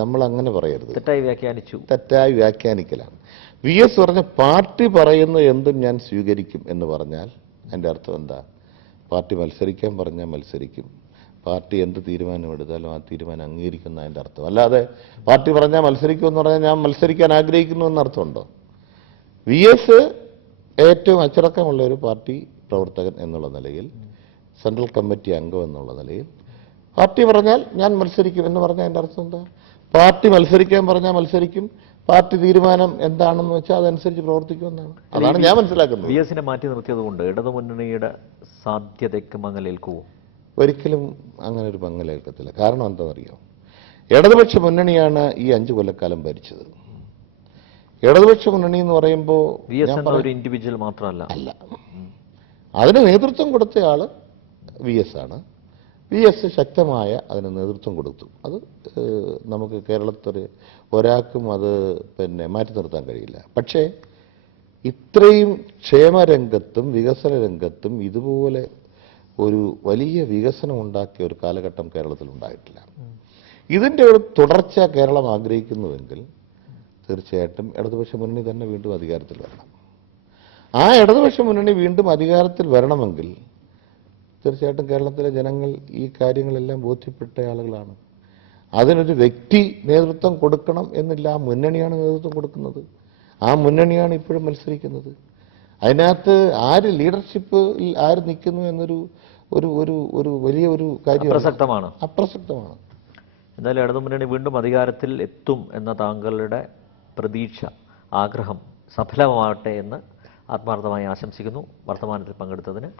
നമ്മൾ അങ്ങനെ പറയരുത്. തെറ്റായി വ്യാഖ്യാനിക്കലാണ്. VS പറഞ്ഞ പാർട്ടി പറയുന്നത് എന്തും ഞാൻ സ്വീകരിക്കും എന്ന് പറഞ്ഞാൽ അതിൻ്റെ അർത്ഥം എന്താ? പാർട്ടി മത്സരിക്കാൻ പറഞ്ഞാൽ മത്സരിക്കും, പാർട്ടി എന്ത് തീരുമാനമെടുത്താലും ആ തീരുമാനം അംഗീകരിക്കുന്ന അതിൻ്റെ അർത്ഥം. അല്ലാതെ പാർട്ടി പറഞ്ഞാൽ മത്സരിക്കുമെന്ന് പറഞ്ഞാൽ ഞാൻ മത്സരിക്കാൻ ആഗ്രഹിക്കുന്നു എന്നർത്ഥമുണ്ടോ? VS ഏറ്റവും അച്ചടക്കമുള്ള ഒരു പാർട്ടി പ്രവർത്തകൻ എന്നുള്ള നിലയിൽ, സെൻട്രൽ കമ്മിറ്റി അംഗം എന്നുള്ള നിലയിൽ, പാർട്ടി പറഞ്ഞാൽ ഞാൻ മത്സരിക്കും എന്ന് പറഞ്ഞാൽ അതിൻ്റെ അർത്ഥം എന്താ? പാർട്ടി മത്സരിക്കാൻ പറഞ്ഞാൽ മത്സരിക്കും, പാർട്ടി തീരുമാനം എന്താണെന്ന് വെച്ചാൽ അതനുസരിച്ച് പ്രവർത്തിക്കുമെന്നാണ്. അതാണ് ഞാൻ മനസ്സിലാക്കുന്നത്. VS മാറ്റി നിർത്തിയത് കൊണ്ട് ഇടതുമുന്നണിയുടെ സാധ്യതയ്ക്ക് മങ്ങലേൽക്കുമോ? ഒരിക്കലും അങ്ങനെ ഒരു മങ്ങലേൽക്കത്തില്ല. കാരണം എന്താണെന്നറിയോ? ഇടതുപക്ഷ മുന്നണിയാണ് ഈ 5 കൊല്ലക്കാലം ഭരിച്ചത്. ഇടതുപക്ഷ മുന്നണി എന്ന് പറയുമ്പോൾ ഒരു ഇൻഡിവിജ്വൽ മാത്രമല്ല, അതിന് നേതൃത്വം കൊടുത്തയാൾ VS ആണ്. VS ശക്തമായ അതിന് നേതൃത്വം കൊടുത്തു. അത് നമുക്ക് കേരളത്തിൽ ഒരാൾക്കും അത് മാറ്റി നിർത്താൻ കഴിയില്ല. പക്ഷേ ഇത്രയും ക്ഷേമരംഗത്തും വികസന രംഗത്തും ഇതുപോലെ ഒരു വലിയ വികസനം ഉണ്ടാക്കിയ ഒരു കാലഘട്ടം കേരളത്തിൽ ഉണ്ടായിട്ടില്ല. ഇതിൻ്റെ ഒരു തുടർച്ച കേരളം ആഗ്രഹിക്കുന്നുവെങ്കിൽ തീർച്ചയായിട്ടും ഇടതുപക്ഷ മുന്നണി തന്നെ വീണ്ടും അധികാരത്തിൽ വരണം. ആ ഇടതുപക്ഷ മുന്നണി വീണ്ടും അധികാരത്തിൽ വരണമെങ്കിൽ തീർച്ചയായിട്ടും കേരളത്തിലെ ജനങ്ങൾ ഈ കാര്യങ്ങളെല്ലാം ബോധ്യപ്പെട്ട ആളുകളാണ്. അതിനൊരു വ്യക്തി നേതൃത്വം കൊടുക്കണം എന്നില്ല. ആ മുന്നണിയാണ് നേതൃത്വം കൊടുക്കുന്നത്. ആ മുന്നണിയാണ് ഇപ്പോഴും മത്സരിക്കുന്നത്. അതിനകത്ത് ആര് ലീഡർഷിപ്പിൽ ആര് നിൽക്കുന്നു എന്നൊരു ഒരു ഒരു ഒരു വലിയ ഒരു കാര്യം അപ്രസക്തമാണ്. എന്തായാലും ഇടതുമുന്നണി വീണ്ടും അധികാരത്തിൽ എത്തും എന്ന താങ്കളുടെ പ്രതീക്ഷ, ആഗ്രഹം സഫലമാവട്ടെ എന്ന് ആത്മാർത്ഥമായി ആശംസിക്കുന്നു. വർത്തമാനത്തിൽ പങ്കെടുത്തതിന്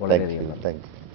വളരെയധികം താങ്ക് യു.